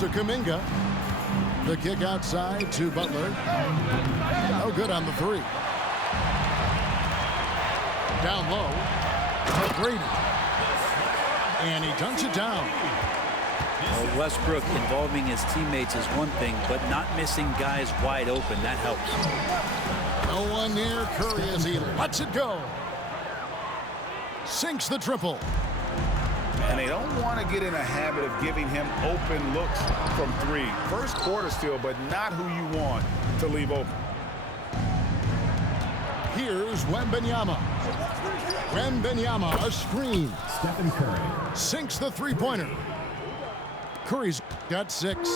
to Kuminga. The kick outside to Butler. No good on the three. Down low. McGrady. And he dunks it down. Well, Westbrook involving his teammates is one thing, but not missing guys wide open, that helps. No one near Curry as he lets it go. Sinks the triple. And they don't want to get in a habit of giving him open looks from three. First quarter still, but not who you want to leave open. Here's Wembanyama. Wembanyama, a screen. Stephen Curry sinks the three-pointer. Curry's got 6. Oh,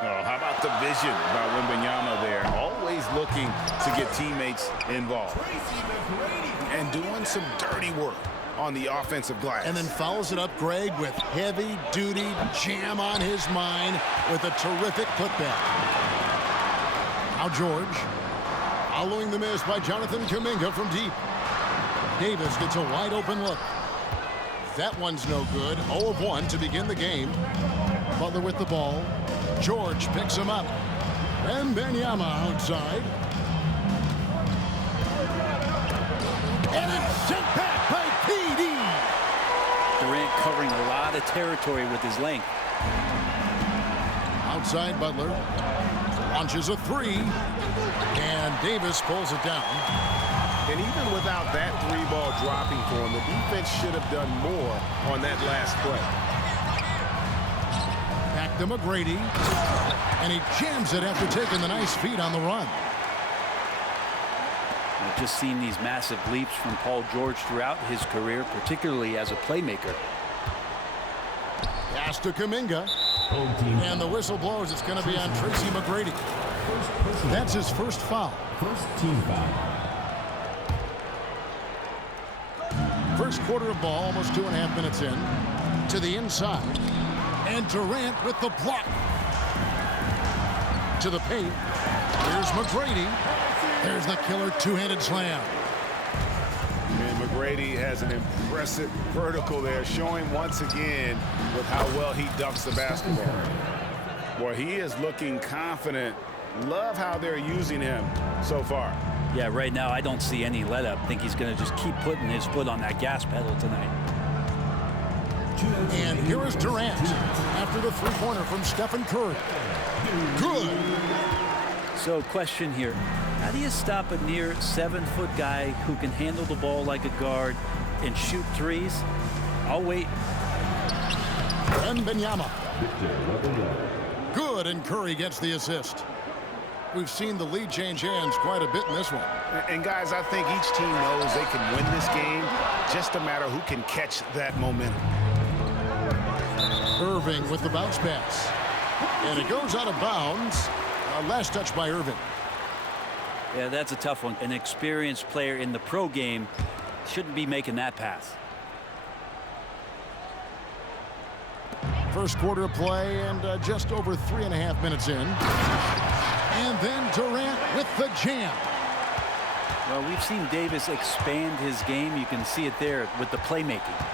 how about the vision by Wembanyama there? Always looking to get teammates involved. And doing some dirty work on the offensive glass. And then follows it up, Greg, with heavy-duty jam on his mind with a terrific putback. Now George. Following the miss by Jonathan Kuminga from deep. Davis gets a wide-open look. That one's no good. 0 of 1 to begin the game. Butler with the ball. George picks him up. Wembanyama outside. And it's sent back by PD. Durant covering a lot of territory with his length. Outside Butler. Launches a 3. And Davis pulls it down. And even without that 3-ball dropping for him, the defense should have done more on that last play. Back to McGrady. And he jams it after taking the nice feed on the run. I've just seen these massive leaps from Paul George throughout his career, particularly as a playmaker. Pass to Kuminga. And the whistle blows. It's going to be on Tracy McGrady. That's his first foul. First team foul. First quarter of ball, almost 2.5 minutes in. To the inside. And Durant with the block. To the paint. Here's McGrady. There's the killer two-handed slam. And McGrady has an impressive vertical there, showing once again with how well he dunks the basketball. Well, he is looking confident. Love how they're using him so far. Yeah, right now I don't see any let up. I think he's going to just keep putting his foot on that gas pedal tonight. And here is Durant after the three-pointer from Stephen Curry. Good. So question here. How do you stop a near 7-foot guy who can handle the ball like a guard and shoot threes? I'll wait. Wembanyama. Good, and Curry gets the assist. We've seen the lead change hands quite a bit in this one. And guys, I think each team knows they can win this game. Just a matter who can catch that momentum. Irving with the bounce pass. And it goes out of bounds. Last touch by Irving. Yeah, that's a tough one. An experienced player in the pro game shouldn't be making that pass. First quarter of play and just over 3.5 minutes in. And then Durant with the jam. Well, we've seen Davis expand his game. You can see it there with the playmaking.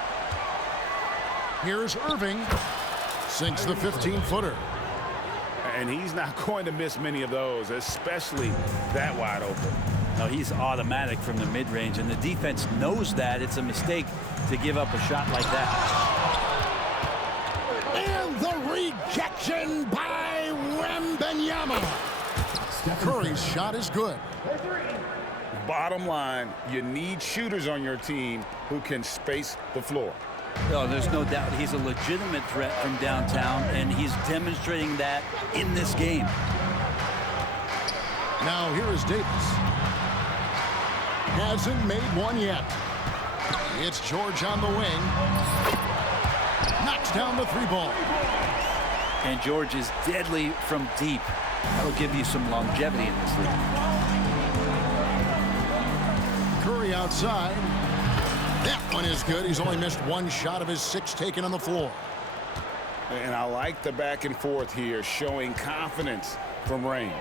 Here's Irving. Sinks the 15-footer. And he's not going to miss many of those, especially that wide open. No, he's automatic from the mid-range, and the defense knows that. It's a mistake to give up a shot like that. And the rejection by Wembanyama. Curry's shot is good. Bottom line, you need shooters on your team who can space the floor. No, there's no doubt he's a legitimate threat from downtown, and he's demonstrating that in this game. Now here is Davis. Hasn't made one yet. It's George on the wing. Knocks down the 3-ball. And George is deadly from deep. That'll give you some longevity in this league. Curry outside. That one is good. He's only missed one shot of his 6 taken on the floor. And I like the back and forth here, showing confidence from range.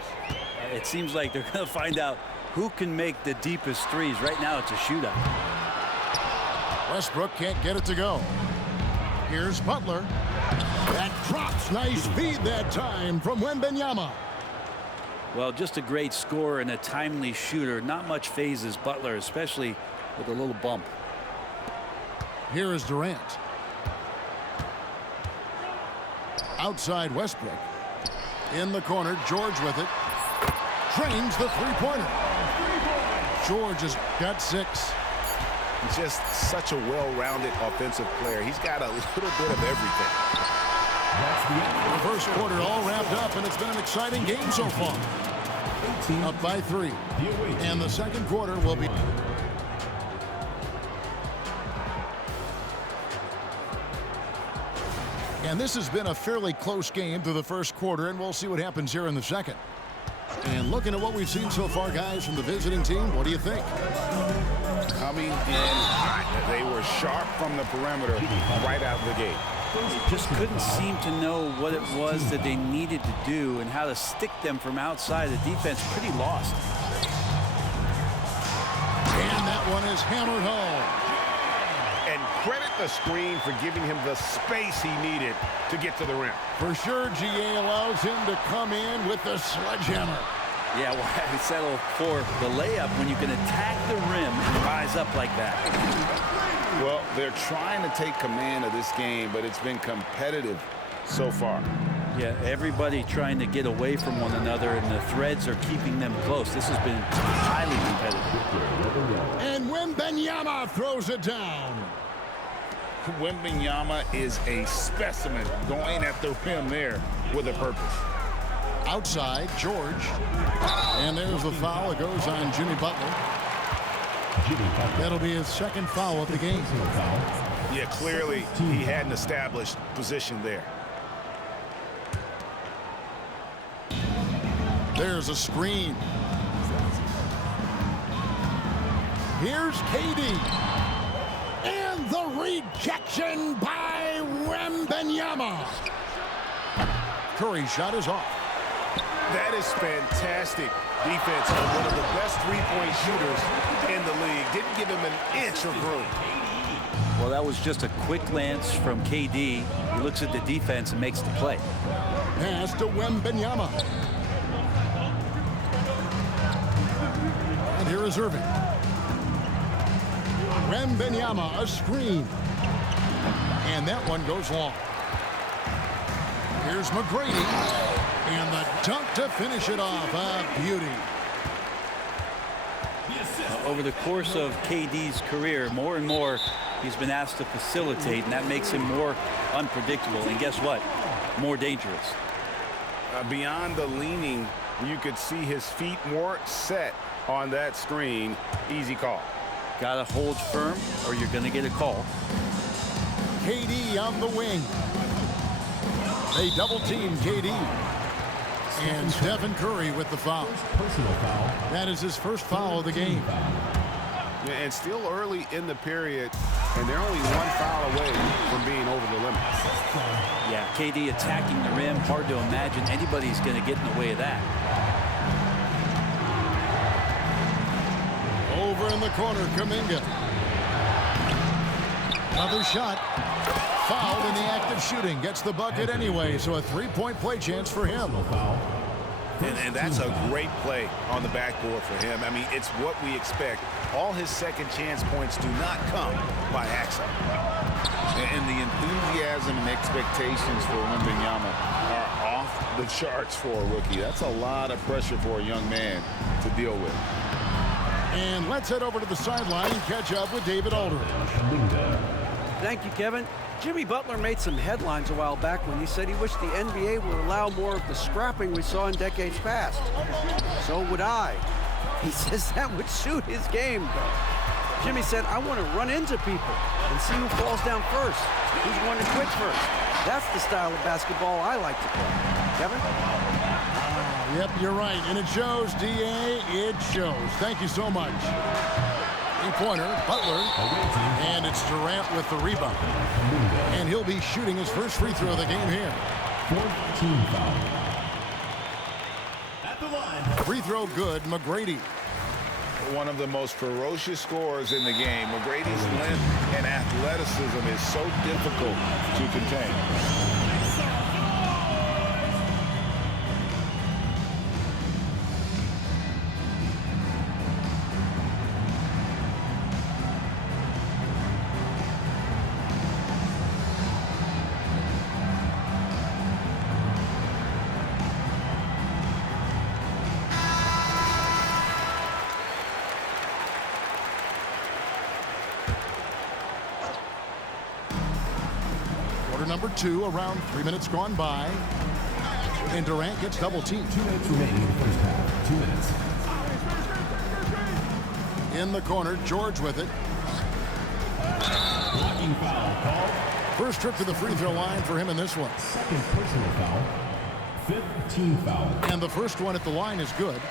It seems like they're going to find out who can make the deepest threes. Right now, it's a shootout. Westbrook can't get it to go. Here's Butler. That drops Nice feed that time from Wembanyama. Well, just a great scorer and a timely shooter. Not much phases Butler, especially with a little bump. Here is Durant. Outside Westbrook. In the corner, George with it. Trains the three-pointer. George has got 6. Just such a well-rounded offensive player. He's got a little bit of everything. The first quarter all wrapped up, and it's been an exciting game so far. Up by 3. And the second quarter will be... And this has been a fairly close game through the first quarter, and we'll see what happens here in the second. And looking at what we've seen so far, guys, from the visiting team, what do you think? Coming in hot. They were sharp from the perimeter right out of the gate. Just couldn't seem to know what it was that they needed to do and how to stick them from outside. The defense pretty lost. And that one is hammered home. And credit the screen for giving him the space he needed to get to the rim. For sure, GA allows him to come in with the sledgehammer. Yeah, well, I settle for the layup when you can attack the rim and rise up like that. Well, they're trying to take command of this game, but it's been competitive so far. Yeah, everybody trying to get away from one another, and the threads are keeping them close. This has been highly competitive. And Wembanyama throws it down. Wembanyama is a specimen going at the rim there with a purpose. Outside, George. And there's the foul. It goes on Jimmy Butler. That'll be his second foul of the game. Yeah, clearly he had an established position there. There's a screen. Here's KD. And the rejection by Wembanyama. Curry's shot is off. That is fantastic defense on one of the best three-point shooters in the league. Didn't give him an inch of room. Well, that was just a quick glance from KD. He looks at the defense and makes the play. Pass to Wembanyama. And here is Irving. Wembanyama, a screen. And that one goes long. Here's McGrady. And the dunk to finish it off. A beauty. Over the course of KD's career, more and more he's been asked to facilitate, and that makes him more unpredictable. And guess what? More dangerous. Beyond the leaning, you could see his feet more set on that screen. Easy call. Got to hold firm or you're going to get a call. KD on the wing. They double team KD. And Stephen Curry with the foul. Personal foul. That is his first foul of the game. And still early in the period, and they're only one foul away from being over the limit. Yeah, KD attacking the rim. Hard to imagine anybody's going to get in the way of that. Over in the corner, Kuminga. Another shot. Fouled in the act of shooting. Gets the bucket anyway, so a three-point play chance for him. And that's a great play on the backboard for him. I mean, it's what we expect. All his second chance points do not come by accident. And the enthusiasm and expectations for Wembanyama are off the charts for a rookie. That's a lot of pressure for a young man to deal with. And let's head over to the sideline and catch up with David Aldridge. Thank you, Kevin. Jimmy Butler made some headlines a while back when he said he wished the NBA would allow more of the scrapping we saw in decades past. So would I. He says that would suit his game, though. Jimmy said, I want to run into people and see who falls down first, who's going to quit first. That's the style of basketball I like to play. Kevin? Yep, you're right. And it shows, D.A. It shows. Thank you so much. Three-pointer, Butler. And it's Durant with the rebound. And he'll be shooting his first free throw of the game here. 14 foul. At the line. Free throw good, McGrady. One of the most ferocious scorers in the game. McGrady's length and athleticism is so difficult to contain. number 2 around 3 minutes gone by. And Durant gets double teamed. 2 minutes remaining in the first half. 2 minutes. In the corner, George with it. Blocking foul called. First trip to the free throw line for him in this one. Second personal foul. 5th team foul. And the first one at the line is good.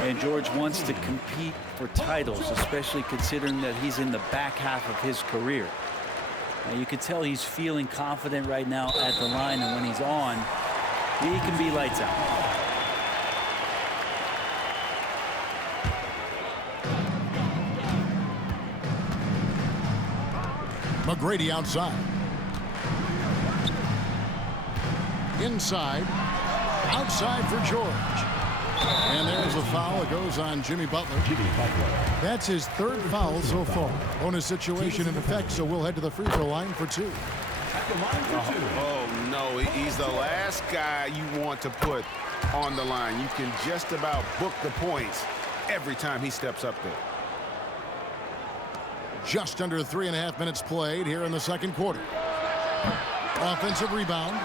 And George wants to compete for titles, especially considering that he's in the back half of his career. Now, you can tell he's feeling confident right now at the line, and when he's on, he can be lights out. McGrady outside. Inside. Outside for George. And there's a foul. It goes on Jimmy Butler. That's his 3rd foul so far. Bonus situation in effect, so we'll head to the free throw line for 2. Oh, no, he's the last guy you want to put on the line. You can just about book the points every time he steps up there. Just under 3.5 minutes played here in the second quarter. Offensive rebound.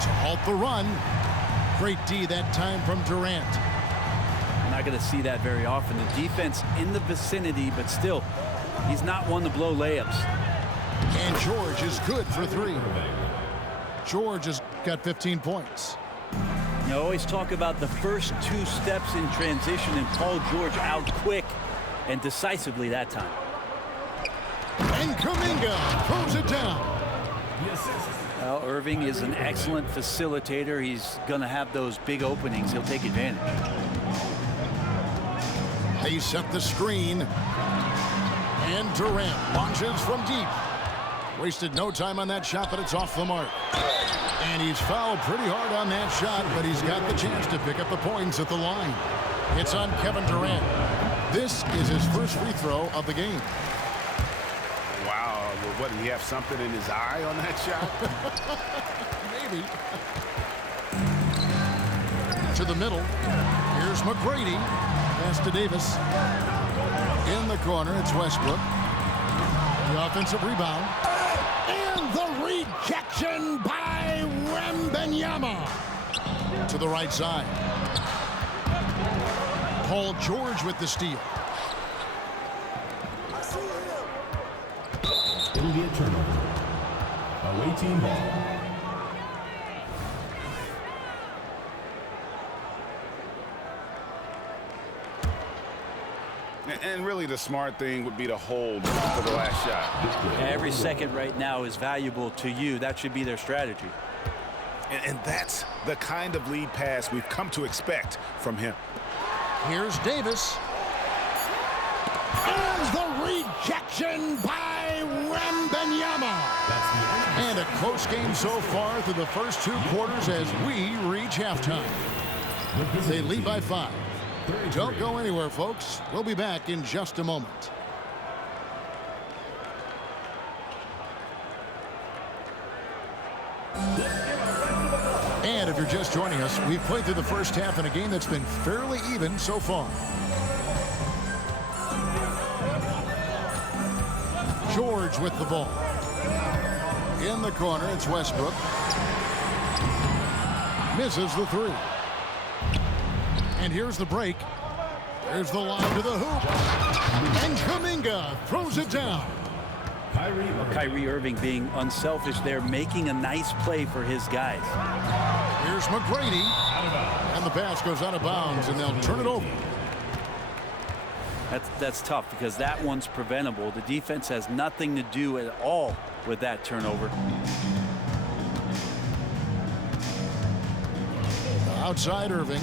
To halt the run. Great D that time from Durant. We're not going to see that very often. The defense in the vicinity, but still, he's not one to blow layups. And George is good for 3. George has got 15 points. You always talk about the first 2 steps in transition, and Paul George out quick and decisively that time. And Kuminga throws it down. Well, Irving is an excellent facilitator. He's going to have those big openings. He'll take advantage. They set the screen. And Durant launches from deep. Wasted no time on that shot, but it's off the mark. And he's fouled pretty hard on that shot, but he's got the chance to pick up the points at the line. It's on Kevin Durant. This is his first free throw of the game. Wow, well, what, did he have something in his eye on that shot? Maybe. To the middle. Here's McGrady. Pass to Davis. In the corner, it's Westbrook. The offensive rebound. And the rejection by Wembanyama. To the right side. Paul George with the steal. It'll be a turnover. Away team ball. And really the smart thing would be to hold for the last shot. Every second right now is valuable to you. That should be their strategy. And that's the kind of lead pass we've come to expect from him. Here's Davis. And the rejection by Wembanyama. And a close game so far through the first 2 quarters as we reach halftime. They lead by 5. Don't go anywhere, folks. We'll be back in just a moment. And if you're just joining us, we've played through the first half in a game that's been fairly even so far. George with the ball. In the corner, it's Westbrook. Misses the 3. And here's the break. There's the line to the hoop. And Kuminga throws it down. Kyrie Irving being unselfish there, making a nice play for his guys. Here's McGrady. And the pass goes out of bounds, and they'll turn it over. That's tough because that one's preventable. The defense has nothing to do at all with that turnover. Outside Irving.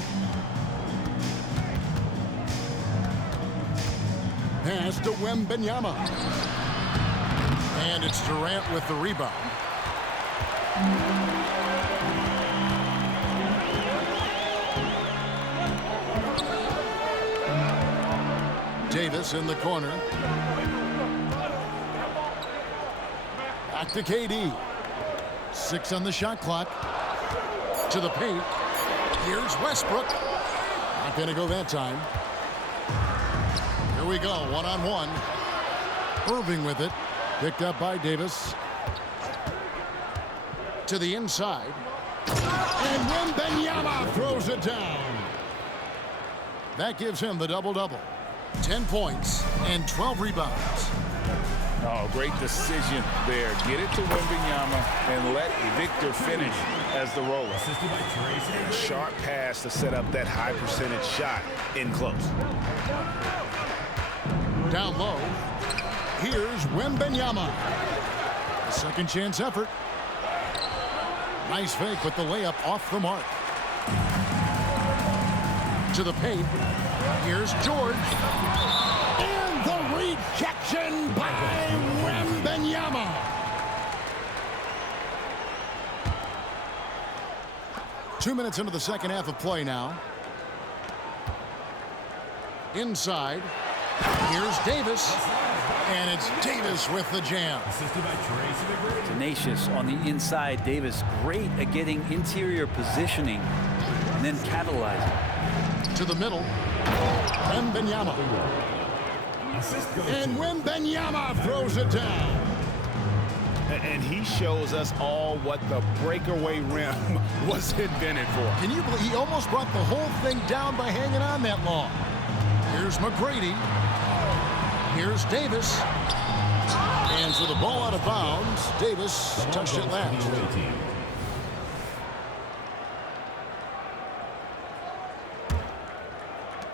Pass to Wembanyama. And it's Durant with the rebound. Davis in the corner. Back to KD. 6 on the shot clock. To the paint. Here's Westbrook. Not going to go that time. Here we go, one-on-one. Irving with it. Picked up by Davis. To the inside. And Wembanyama throws it down. That gives him the double-double. 10 points and 12 rebounds. Oh, great decision there. Get it to Wembanyama and let Victor finish as the roller. Assisted by Tracy. Sharp pass to set up that high percentage shot in close. Down low. Here's Wembanyama. A second chance effort. Nice fake with the layup off the mark. To the paint. Here's George. And the rejection by Wembanyama. Two minutes into the second half of play now. Inside. Here's Davis. And it's Davis with the jam. Assisted by Tracy McGrady. Tenacious on the inside. Davis great at getting interior positioning and then capitalizing. To the middle. Wembanyama. And Wembanyama throws it down. And he shows us all what the breakaway rim was invented for. Can you believe he almost brought the whole thing down by hanging on that long? Here's McGrady. Here's Davis. And so the ball out of bounds. Davis touched it last.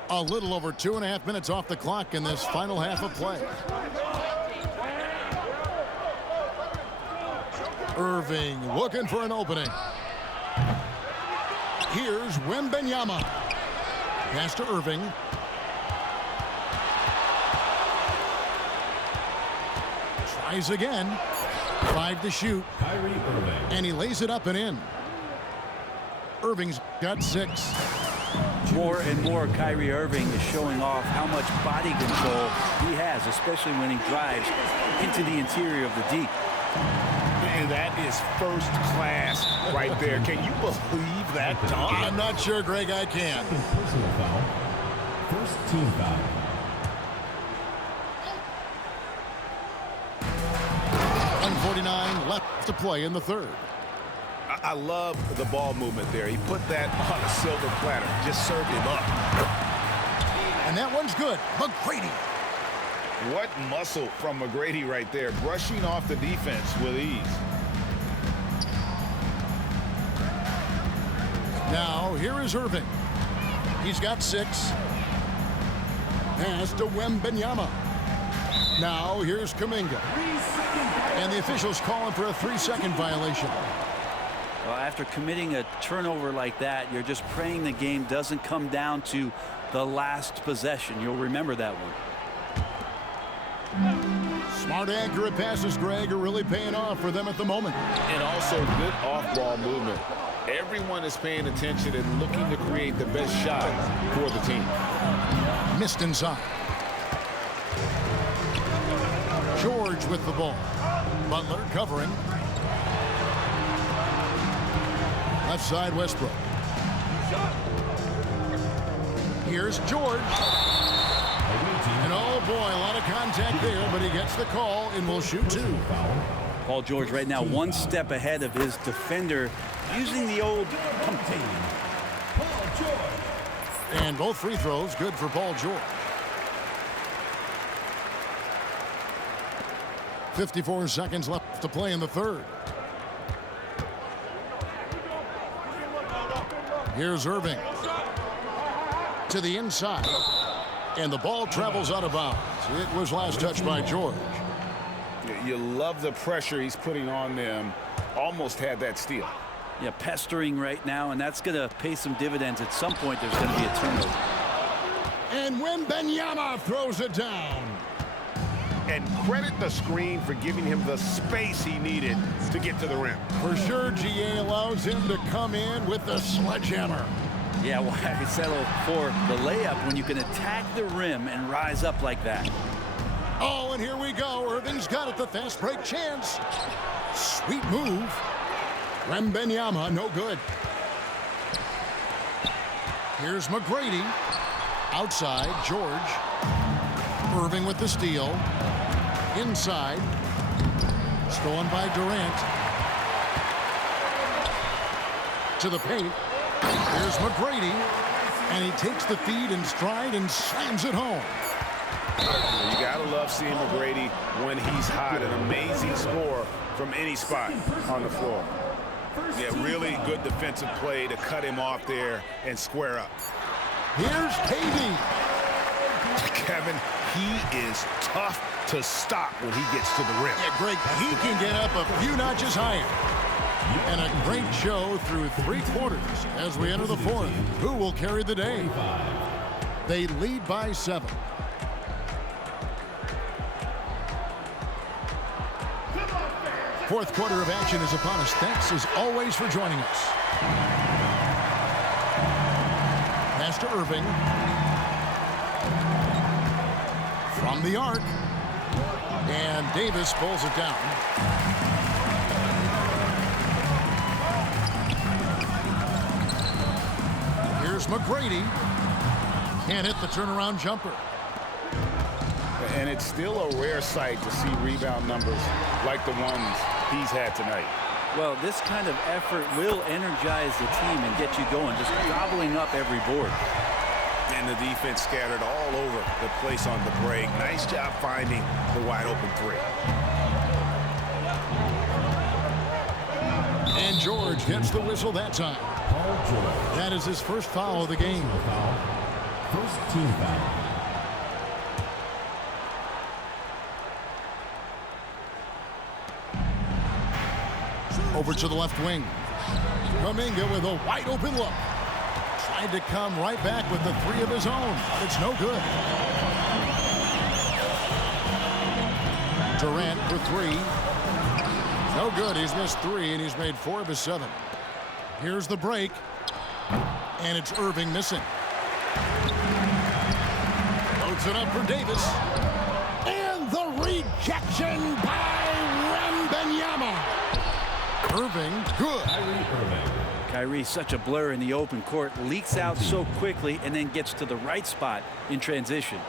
A little over 2.5 minutes off the clock in this final half of play. Irving looking for an opening. Here's Wembanyama. Pass to Irving. Tries again. 5 to shoot. Kyrie Irving. And he lays it up and in. Irving's got 6. More and more Kyrie Irving is showing off how much body control he has, especially when he drives into the interior of the deep. And that is first class right there. Can you believe that dunk? I'm not sure, Greg, I can. Personal foul. First team foul. .149 left to play in the third. I love the ball movement there. He put that on a silver platter. Just served him up. And that one's good. McGrady. What muscle from McGrady right there. Brushing off the defense with ease. Now, here is Irving. He's got 6. Pass to Wembanyama. Now, here's Kuminga. And the officials calling for a 3-second violation. Well, after committing a turnover like that, you're just praying the game doesn't come down to the last possession. You'll remember that one. Smart, accurate passes, Greg, are really paying off for them at the moment. And also good off-ball movement. Everyone is paying attention and looking to create the best shot for the team. Missed inside. George with the ball. Butler covering. Left side, Westbrook. Here's George. And oh boy, a lot of contact there, but he gets the call and will shoot 2. Paul George right now 1 step ahead of his defender, using the old pump fake. And both free throws good for Paul George. 54 seconds left to play in the third. Here's Irving. To the inside. And the ball travels out of bounds. It was last touched by George. You love the pressure he's putting on them. Almost had that steal. Yeah, pestering right now, and that's going to pay some dividends. At some point, there's going to be a turnover. And Wembanyama throws it down. And credit the screen for giving him the space he needed to get to the rim. For sure, GA allows him to come in with the sledgehammer. Yeah, well, I could settle for the layup when you can attack the rim and rise up like that. Oh, and here we go. Irving's got it, the fast break chance. Sweet move. Wembanyama, no good. Here's McGrady. Outside, George. Irving with the steal. Inside. Stolen by Durant. To the paint. Here's McGrady. And he takes the feed in stride and slams it home. You got to love seeing McGrady when he's hot. An amazing score from any spot on the floor. Yeah, really good defensive play to cut him off there and square up. Here's KD. Kevin, he is tough to stop when he gets to the rim. Yeah, Greg, he can get up a few notches higher. And a great show through 3 quarters as we enter the 4th. Who will carry the day? They lead by 7. Fourth quarter of action is upon us. Thanks as always for joining us. Pass to Irving. From the arc. And Davis pulls it down. Here's McGrady. Can't hit the turnaround jumper. And it's still a rare sight to see rebound numbers like the ones he's had tonight. Well, this kind of effort will energize the team and get you going, just gobbling up every board. And the defense scattered all over the place on the break. Nice job finding the wide open 3. And George gets the whistle that time. That is his first foul of the game. First team foul. Over to the left wing. Kuminga with a wide open look. Tried to come right back with the 3 of his own, but it's no good. Durant for 3. No good. He's missed 3, and he's made 4 of his 7. Here's the break. And it's Irving missing. Loads it up for Davis. And the rejection by Wembanyama. Irving, good. Kyrie, such a blur in the open court, leaks out so quickly and then gets to the right spot in transition.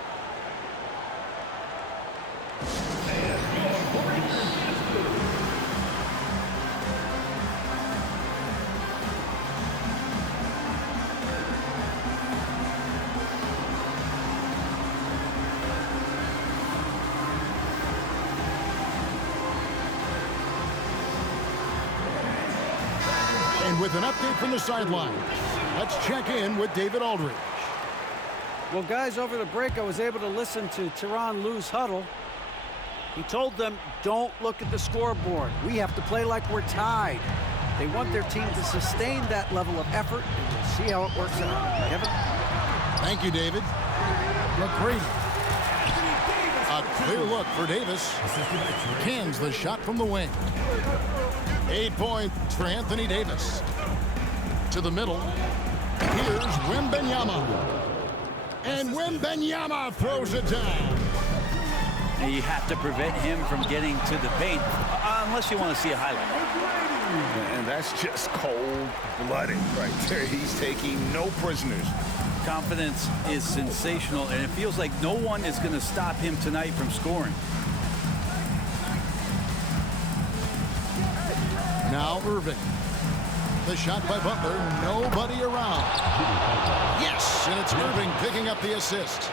And with an update from the sideline, let's check in with David Aldridge. Well, guys, over the break, I was able to listen to Tyronn Lue's huddle. He told them, don't look at the scoreboard. We have to play like we're tied. They want their team to sustain that level of effort, and we'll see how it works out. Kevin? Thank you, David. McGrady. A clear look for Davis. Cans the shot from the wing. 8 points for Anthony Davis. To the middle. Here's Wembanyama. And Wembanyama throws it down. And you have to prevent him from getting to the paint, unless you want to see a highlight. And that's just cold-blooded right there. He's taking no prisoners. Confidence is sensational, and it feels like no one is going to stop him tonight from scoring. Now Irving. The shot by Butler. Nobody around. Yes, and it's Irving picking up the assist.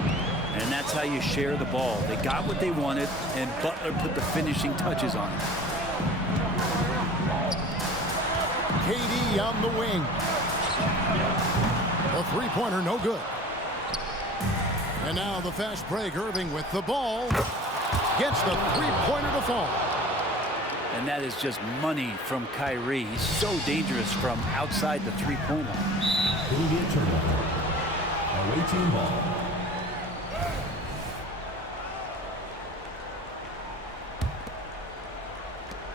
And that's how you share the ball. They got what they wanted, and Butler put the finishing touches on it. KD on the wing. A three-pointer, no good. And now the fast break. Irving with the ball. Gets the three-pointer to fall. And that is just money from Kyrie. He's so dangerous from outside the three-point line. Immediate turnover. Away team ball.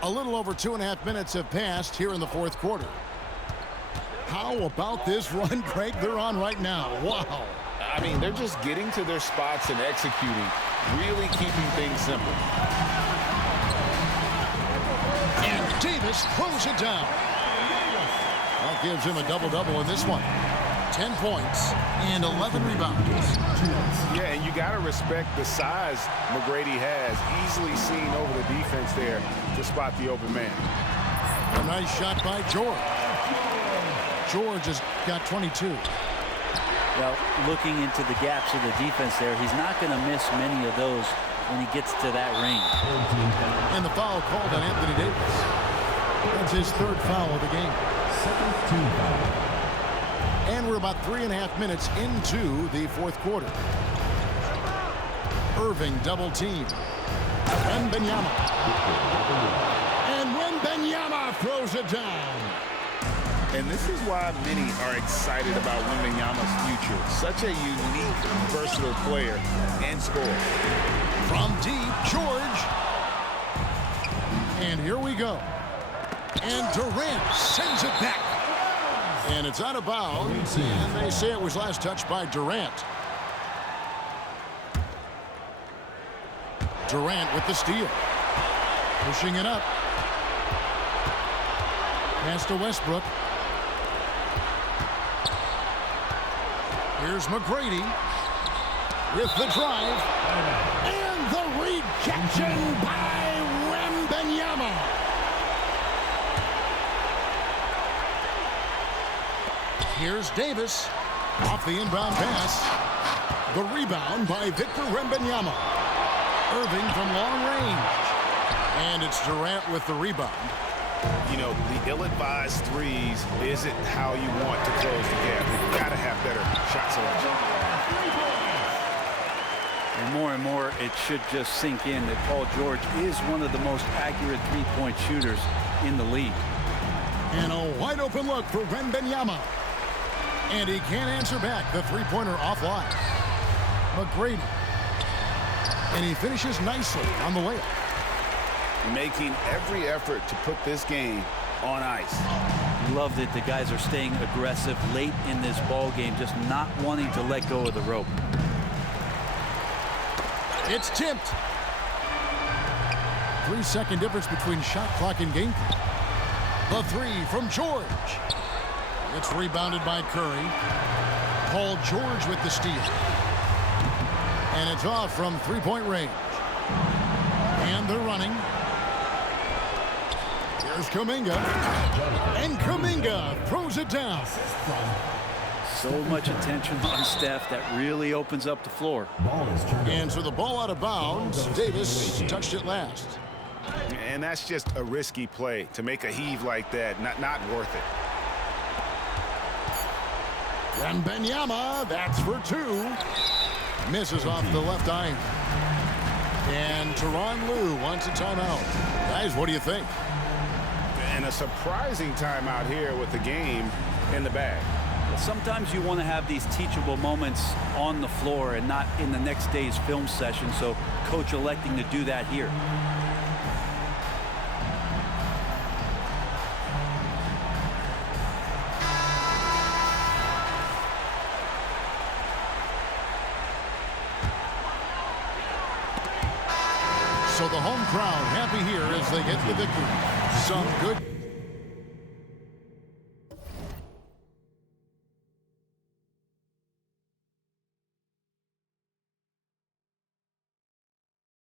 A little over 2.5 minutes have passed here in the fourth quarter. How about this run, Craig, they're on right now? Wow. I mean, they're just getting to their spots and executing, really keeping things simple. And Davis throws it down. That gives him a double-double in this one. 10 points and 11 rebounds. Yeah, and you got to respect the size McGrady has. Easily seen over the defense there to spot the open man. A nice shot by George. George has got 22. Well, looking into the gaps of the defense there, he's not going to miss many of those when he gets to that range. And the foul called on Anthony Davis. That's his third foul of the game. Second team foul. And we're about 3.5 minutes into the fourth quarter. Irving double team. Wembanyama. And Wembanyama throws it down. And this is why many are excited about Wembanyama's future. Such a unique, versatile player and scorer. From deep, George. And here we go. And Durant sends it back. And it's out of bounds, and they say it was last touched by Durant. Durant with the steal. Pushing it up. Pass to Westbrook. Here's McGrady with the drive. And the rejection by Wembanyama. Here's Davis off the inbound pass. The rebound by Victor Wembanyama. Irving from long range. And it's Durant with the rebound. You know, the ill-advised threes isn't how you want to close the gap. You've got to have better shot selection. And more, it should just sink in that Paul George is one of the most accurate three-point shooters in the league. And a wide open look for Wembanyama. And he can't answer back the three-pointer offline. McGrady. And he finishes nicely on the layup. Making every effort to put this game on ice. Love that the guys are staying aggressive late in this ball game, just not wanting to let go of the rope. It's tipped. 3-second difference between shot clock and game clock. The three from George. It's rebounded by Curry. Paul George with the steal. And it's off from three-point range. And they're running. Here's Kuminga. And Kuminga throws it down. So much attention on Steph that really opens up the floor. And so the ball out of bounds. Davis touched it last. And that's just a risky play. To make a heave like that, not worth it. Wembanyama, that's for two. Misses off the left iron. And Tyronn Lue wants a timeout. Guys, what do you think? And a surprising timeout here with the game in the bag. Sometimes you want to have these teachable moments on the floor and not in the next day's film session, so coach electing to do that here. So the home crowd happy here as they get the victory. Some good